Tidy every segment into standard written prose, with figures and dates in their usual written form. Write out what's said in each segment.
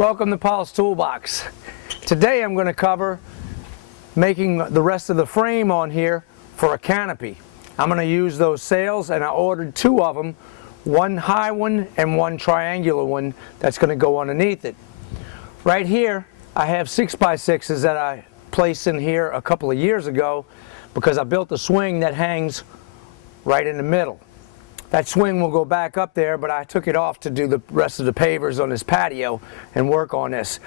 Welcome to Paul's Toolbox. Today I'm going to cover making the rest of the frame on here for a canopy. I'm going to use those sails, and I ordered two of them, one high one and one triangular one that's going to go underneath it. Right here I have 6x6s that I placed in here a couple of years ago because I built a swing that hangs right in the middle. That swing will go back up there, but I took it off to do the rest of the pavers on this patio and work on this.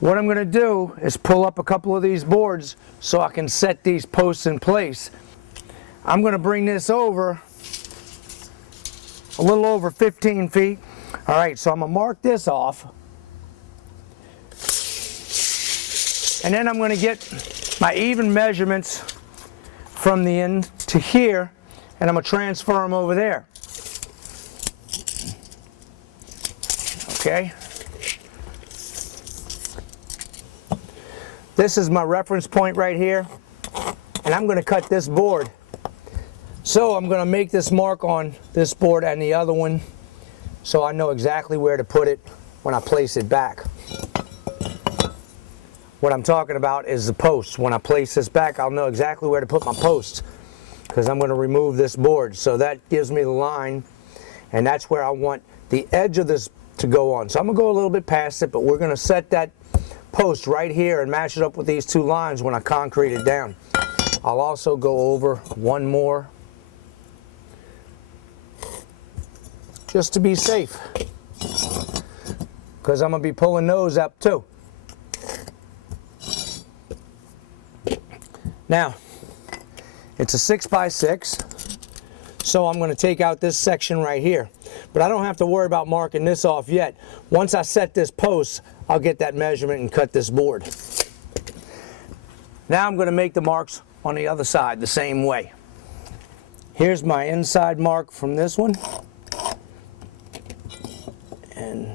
What I'm going to do is pull up a couple of these boards so I can set these posts in place. I'm going to bring this over a little over 15 feet. All right, so I'm going to mark this off. And then I'm going to get my even measurements from the end to here, and I'm going to transfer them over there. Okay. This is my reference point right here, and I'm going to cut this board. So I'm going to make this mark on this board and the other one so I know exactly where to put it when I place it back. What I'm talking about is the posts. When I place this back, I'll know exactly where to put my posts, because I'm going to remove this board. So that gives me the line, and that's where I want the edge of this to go on. So I'm going to go a little bit past it, but we're going to set that post right here and match it up with these two lines when I concrete it down. I'll also go over one more just to be safe, because I'm going to be pulling those up too. Now, it's a 6x6, so I'm going to take out this section right here. But I don't have to worry about marking this off yet. Once I set this post, I'll get that measurement and cut this board. Now I'm going to make the marks on the other side the same way. Here's my inside mark from this one. And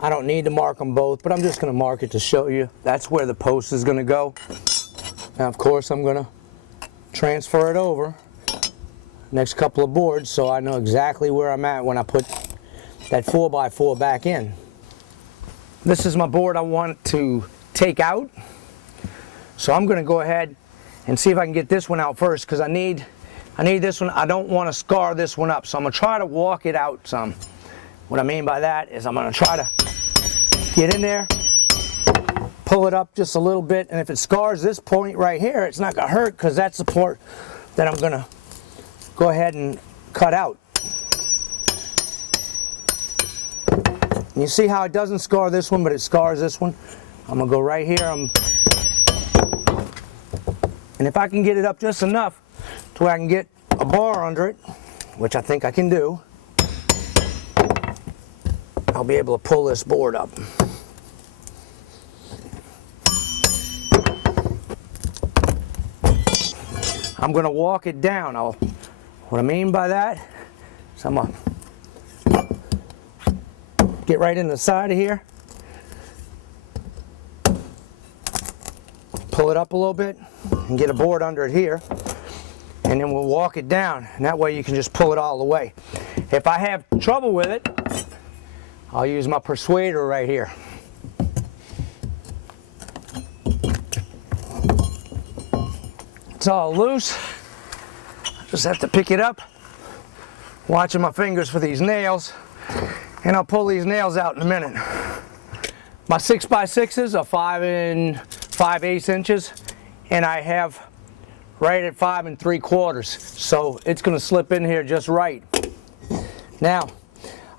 I don't need to mark them both, but I'm just going to mark it to show you. That's where the post is going to go. Now, of course, I'm going to transfer it over next couple of boards so I know exactly where I'm at when I put that 4x4 back in. This is my board I want to take out. So I'm going to go ahead and see if I can get this one out first, because I need this one. I don't want to scar this one up, so I'm going to try to walk it out some. What I mean by that is I'm going to try to get in there, pull it up just a little bit, and if it scars this point right here, it's not going to hurt, because that's the part that I'm going to go ahead and cut out. You see how it doesn't scar this one, but it scars this one? I'm going to go right here, and if I can get it up just enough to where I can get a bar under it, which I think I can do, I'll be able to pull this board up. I'm going to walk it down. What I mean by that is I'm going to get right in the side of here, pull it up a little bit, and get a board under it here, and then we'll walk it down, and that way you can just pull it all the way. If I have trouble with it, I'll use my persuader right here. It's all loose. I just have to pick it up, watching my fingers for these nails, and I'll pull these nails out in a minute. My 6x6s are 5 5/8 inches, and I have right at 5 3/4, so it's going to slip in here just right. Now,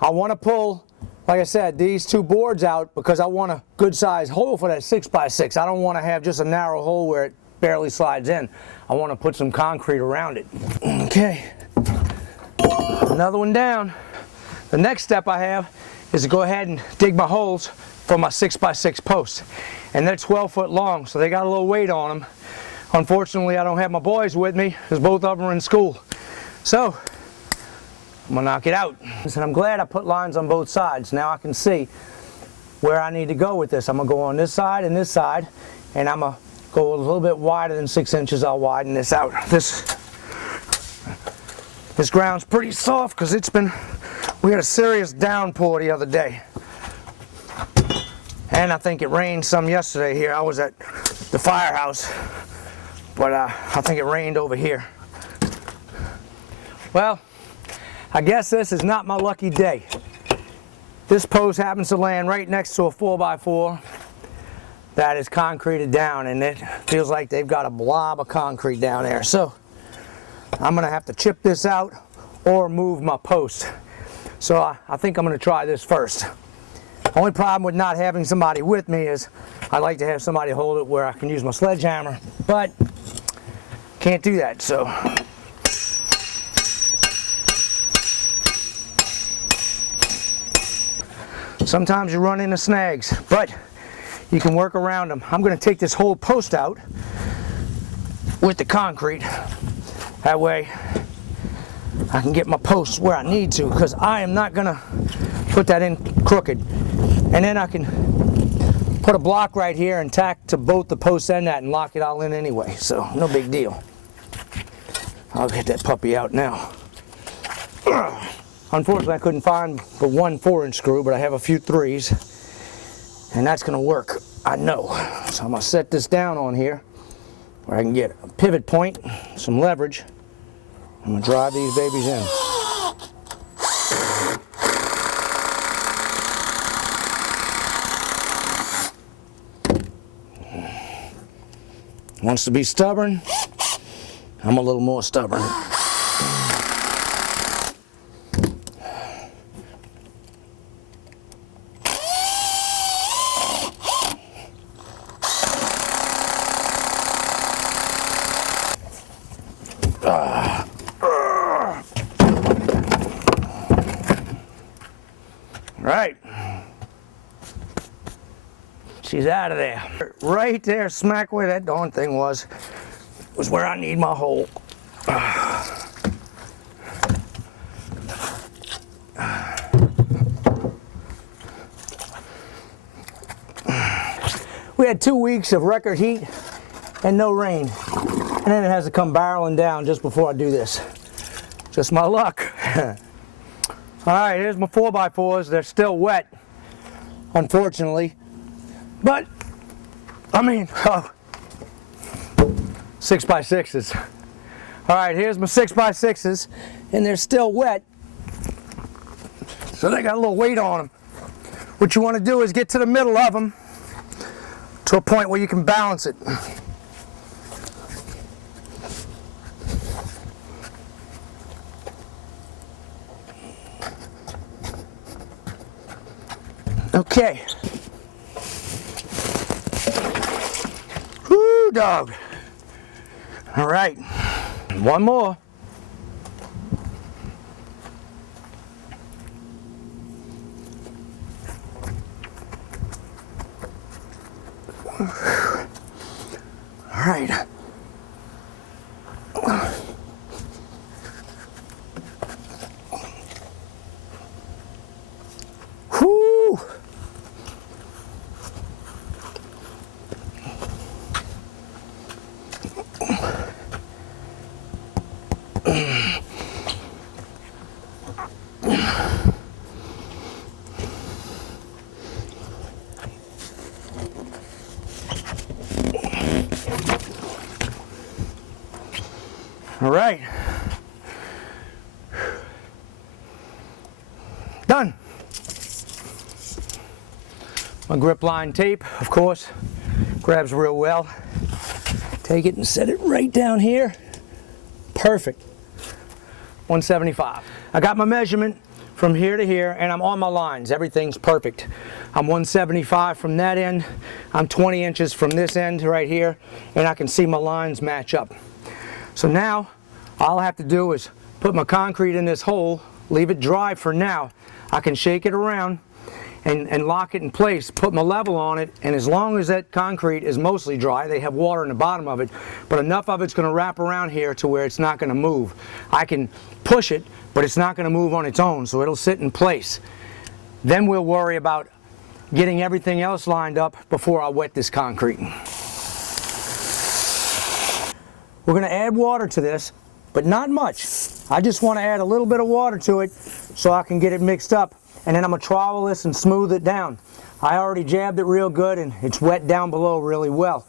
I want to pull, like I said, these two boards out because I want a good size hole for that 6x6. I don't want to have just a narrow hole where it barely slides in. I want to put some concrete around it. Okay, another one down. The next step I have is to go ahead and dig my holes for my 6x6 posts. And they're 12 foot long, so they got a little weight on them. Unfortunately, I don't have my boys with me because both of them are in school. So I'm gonna knock it out. And I'm glad I put lines on both sides. Now I can see where I need to go with this. I'm gonna go on this side, and I'm gonna go a little bit wider than 6 inches. I'll widen this out. This ground's pretty soft because we had a serious downpour the other day. And I think it rained some yesterday here. I was at the firehouse, but I think it rained over here. Well, I guess this is not my lucky day. This post happens to land right next to a 4x4 that is concreted down, and it feels like they've got a blob of concrete down there. So I'm gonna have to chip this out or move my post. So I think I'm gonna try this first. Only problem with not having somebody with me is I like to have somebody hold it where I can use my sledgehammer, but can't do that. So sometimes you run into snags, but you can work around them. I'm going to take this whole post out with the concrete. That way I can get my posts where I need to, because I am not going to put that in crooked. And then I can put a block right here and tack to both the posts and that and lock it all in anyway. So no big deal. I'll get that puppy out now. Unfortunately, I couldn't find but one 4-inch screw, but I have a few 3s, and that's going to work, I know. So I'm going to set this down on here where I can get a pivot point, some leverage. I'm going to drive these babies in. Wants to be stubborn, I'm a little more stubborn. Right. She's out of there. Right there, smack where that darn thing was where I need my hole. We had 2 weeks of record heat and no rain. And then it has to come barreling down just before I do this. Just my luck. All right, here's my 4x4s. They're still wet, unfortunately. But, I mean, 6x6s. All right, here's my 6x6s, and they're still wet. So they got a little weight on them. What you want to do is get to the middle of them to a point where you can balance it. Okay. Whoo, dog. All right. One more. All right. Whoo. All right. Done. My grip line tape, of course, grabs real well. Take it and set it right down here. Perfect. 175. I got my measurement from here to here, and I'm on my lines. Everything's perfect. I'm 175 from that end. I'm 20 inches from this end right here, and I can see my lines match up. So now, all I have to do is put my concrete in this hole, leave it dry for now. I can shake it around and lock it in place, put my level on it, and as long as that concrete is mostly dry, they have water in the bottom of it, but enough of it's going to wrap around here to where it's not going to move. I can push it, but it's not going to move on its own, so it'll sit in place. Then we'll worry about getting everything else lined up before I wet this concrete. We're going to add water to this, but not much. I just want to add a little bit of water to it so I can get it mixed up, and then I'm going to trowel this and smooth it down. I already jabbed it real good and it's wet down below really well.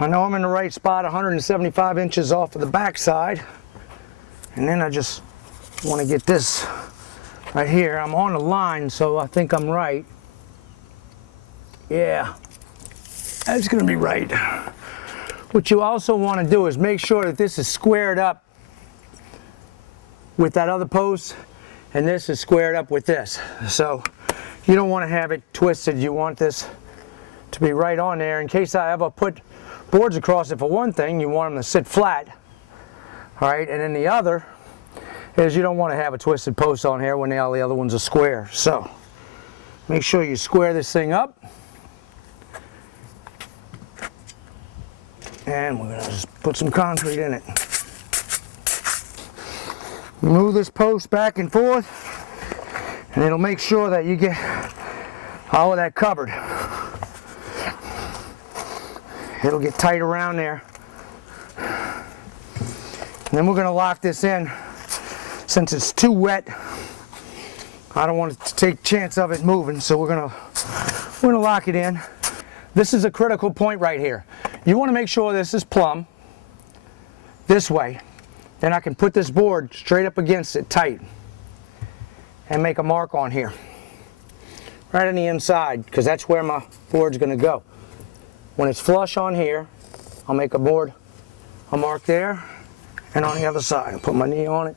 I know I'm in the right spot, 175 inches off of the back side. And then I just want to get this right here. I'm on the line, so I think I'm right. Yeah, that's going to be right. What you also want to do is make sure that this is squared up with that other post, and this is squared up with this. So you don't want to have it twisted. You want this to be right on there. In case I ever put boards across it, for one thing, you want them to sit flat. All right, and then the other is you don't want to have a twisted post on here when all the other ones are square. So make sure you square this thing up. And we're going to just put some concrete in it. Move this post back and forth, and it'll make sure that you get all of that covered. It'll get tight around there. And then we're going to lock this in. Since it's too wet, I don't want to take a chance of it moving, so we're going to lock it in. This is a critical point right here. You want to make sure this is plumb this way. Then I can put this board straight up against it tight and make a mark on here. Right on the inside, because that's where my board's going to go. When it's flush on here, I'll make a mark there, and on the other side. I'll put my knee on it,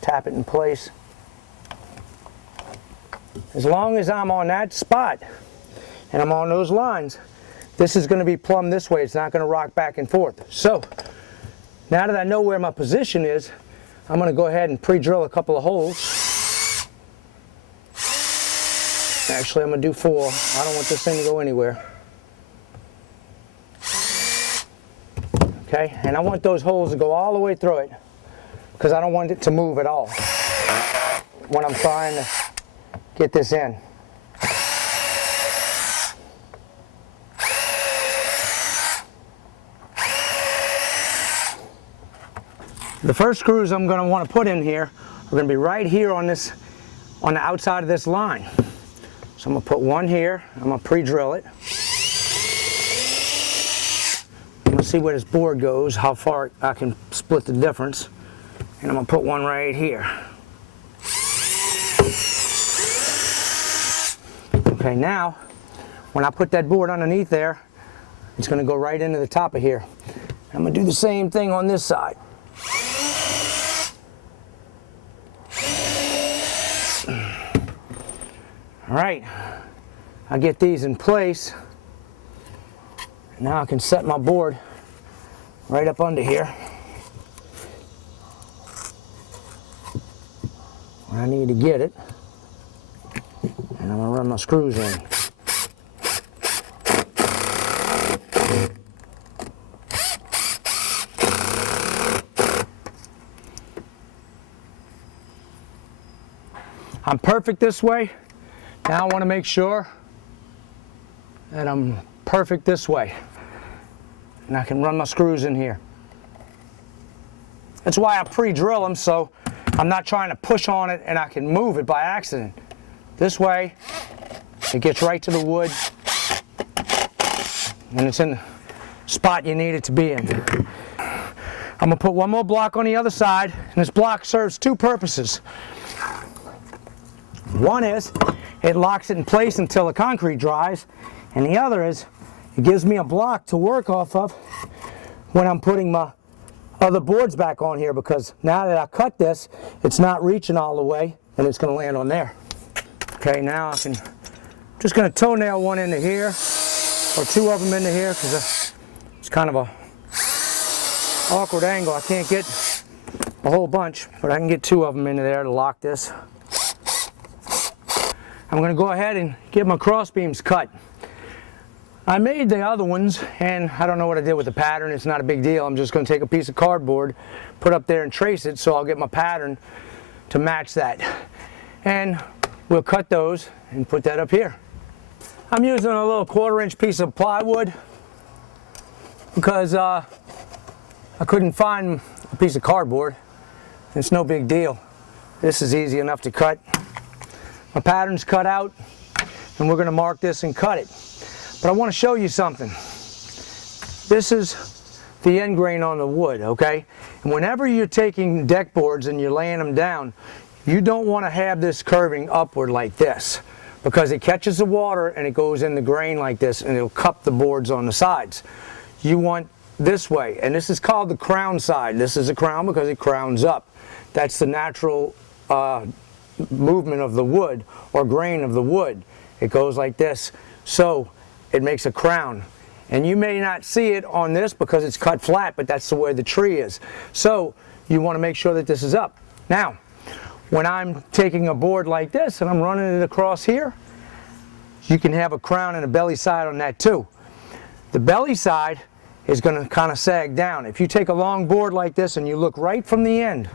tap it in place. As long as I'm on that spot and I'm on those lines, this is going to be plumb this way. It's not going to rock back and forth. So now that I know where my position is, I'm going to go ahead and pre-drill a couple of holes. Actually, I'm going to do 4. I don't want this thing to go anywhere. Okay, and I want those holes to go all the way through it because I don't want it to move at all when I'm trying to get this in. The first screws I'm going to want to put in here are going to be right here on the outside of this line. So I'm going to put one here. I'm going to pre-drill it. I'm going to see where this board goes, how far I can split the difference. And I'm going to put one right here. Okay, now when I put that board underneath there, it's going to go right into the top of here. I'm going to do the same thing on this side. All right, I get these in place. Now I can set my board right up under here. Where I need to get it. And I'm going to run my screws in. I'm perfect this way. Now I want to make sure that I'm perfect this way. And I can run my screws in here. That's why I pre-drill them, so I'm not trying to push on it and I can move it by accident. This way, it gets right to the wood and it's in the spot you need it to be in. I'm going to put one more block on the other side, and this block serves 2 purposes. One is it locks it in place until the concrete dries, and the other is it gives me a block to work off of when I'm putting my other boards back on here, because now that I cut this, it's not reaching all the way and it's going to land on there. Okay, now I'm just going to toenail one into here, or 2 of them into here, because it's kind of a awkward angle. I can't get a whole bunch, but I can get 2 of them into there to lock this. I'm going to go ahead and get my cross beams cut. I made the other ones, and I don't know what I did with the pattern. It's not a big deal. I'm just going to take a piece of cardboard, put up there and trace it, so I'll get my pattern to match that. And we'll cut those and put that up here. I'm using a little 1/4-inch piece of plywood because I couldn't find a piece of cardboard. It's no big deal. This is easy enough to cut. My pattern's cut out. and we're going to mark this and cut it. But I want to show you something. This is the end grain on the wood, okay? And whenever you're taking deck boards and you're laying them down, you don't want to have this curving upward like this, because it catches the water and it goes in the grain like this and it'll cup the boards on the sides. You want this way, and this is called the crown side. This is a crown because it crowns up. That's the natural movement of the wood, or grain of the wood. It goes like this, so it makes a crown. And you may not see it on this because it's cut flat, but that's the way the tree is. So you want to make sure that this is up. Now, when I'm taking a board like this and I'm running it across here, you can have a crown and a belly side on that too. The belly side is going to kind of sag down. If you take a long board like this and you look right from the end,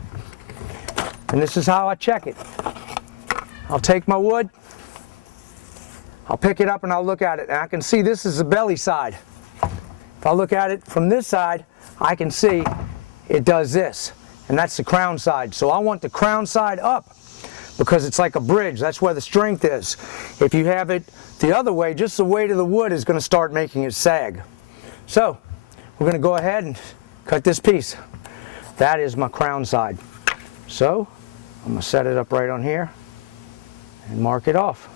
and this is how I check it. I'll take my wood, I'll pick it up and I'll look at it, and I can see this is the belly side. If I look at it from this side, I can see it does this, and that's the crown side. So I want the crown side up because it's like a bridge. That's where the strength is. If you have it the other way, just the weight of the wood is going to start making it sag. So we're going to go ahead and cut this piece. That is my crown side. So I'm going to set it up right on here and mark it off.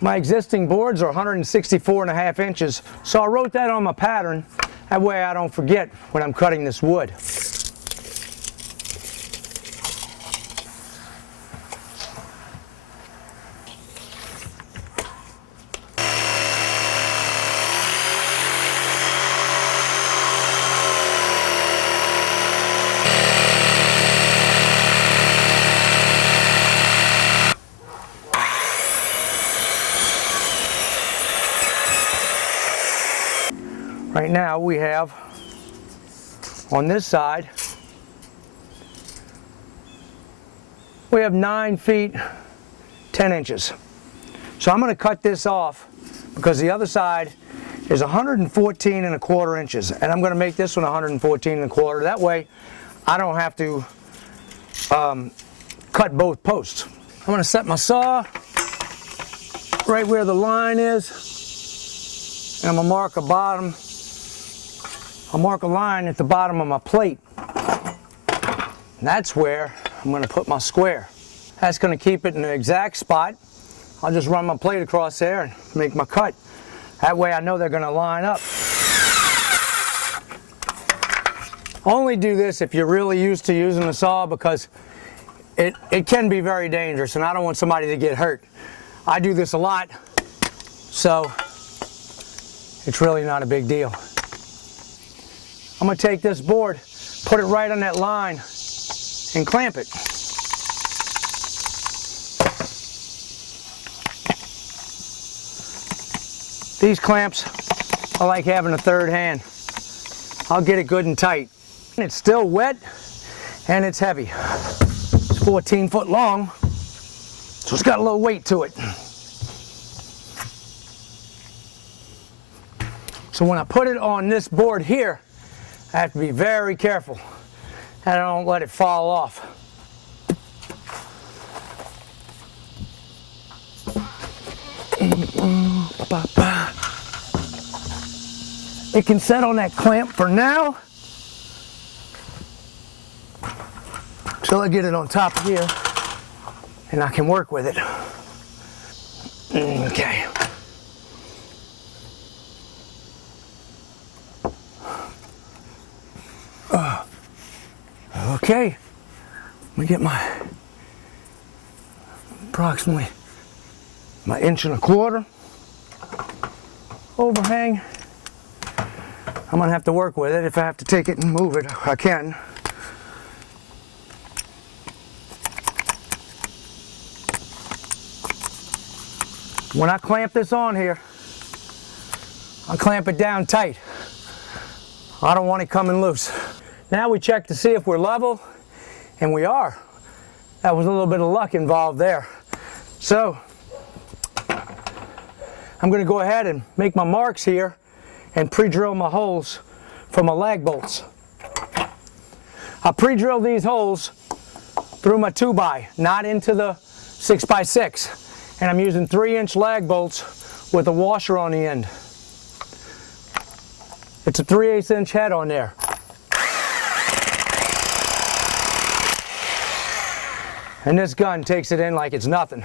My existing boards are 164.5 inches, so I wrote that on my pattern. That way I don't forget when I'm cutting this wood. Right now we have, on this side, we have 9 feet 10 inches. So I'm going to cut this off because the other side is 114.25 inches, and I'm going to make this one 114.25. That way I don't have to cut both posts. I'm going to set my saw right where the line is, and I'm going to mark a bottom. I'll mark a line at the bottom of my plate. And that's where I'm going to put my square. That's going to keep it in the exact spot. I'll just run my plate across there and make my cut. That way I know they're going to line up. Only do this if you're really used to using a saw, because it can be very dangerous and I don't want somebody to get hurt. I do this a lot, so it's really not a big deal. I'm going to take this board, put it right on that line, and clamp it. These clamps are like having a third hand. I'll get it good and tight. It's still wet and it's heavy. It's 14 foot long, so it's got a little weight to it. So when I put it on this board here, I have to be very careful and I don't let it fall off. It can set on that clamp for now till I get it on top of here and I can work with it. Okay. Okay, let me get my approximately my 1.25 inch overhang. I'm gonna have to work with it. If I have to take it and move it, I can. When I clamp this on here, I clamp it down tight. I don't want it coming loose. Now we check to see if we're level, and we are. That was a little bit of luck involved there. So I'm going to go ahead and make my marks here and pre-drill my holes for my lag bolts. I pre-drilled these holes through my 2x, not into the 6x6. And I'm using 3-inch lag bolts with a washer on the end. It's a 3/8 inch head on there. And this gun takes it in like it's nothing.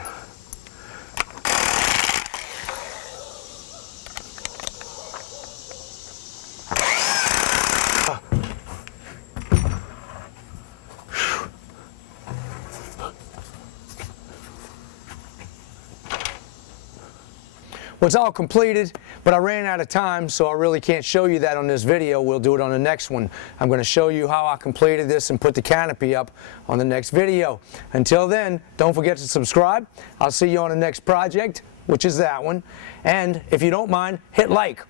Well, it's all completed, but I ran out of time, so I really can't show you that on this video. We'll do it on the next one. I'm going to show you how I completed this and put the canopy up on the next video. Until then, don't forget to subscribe. I'll see you on the next project, which is that one. And if you don't mind, hit like.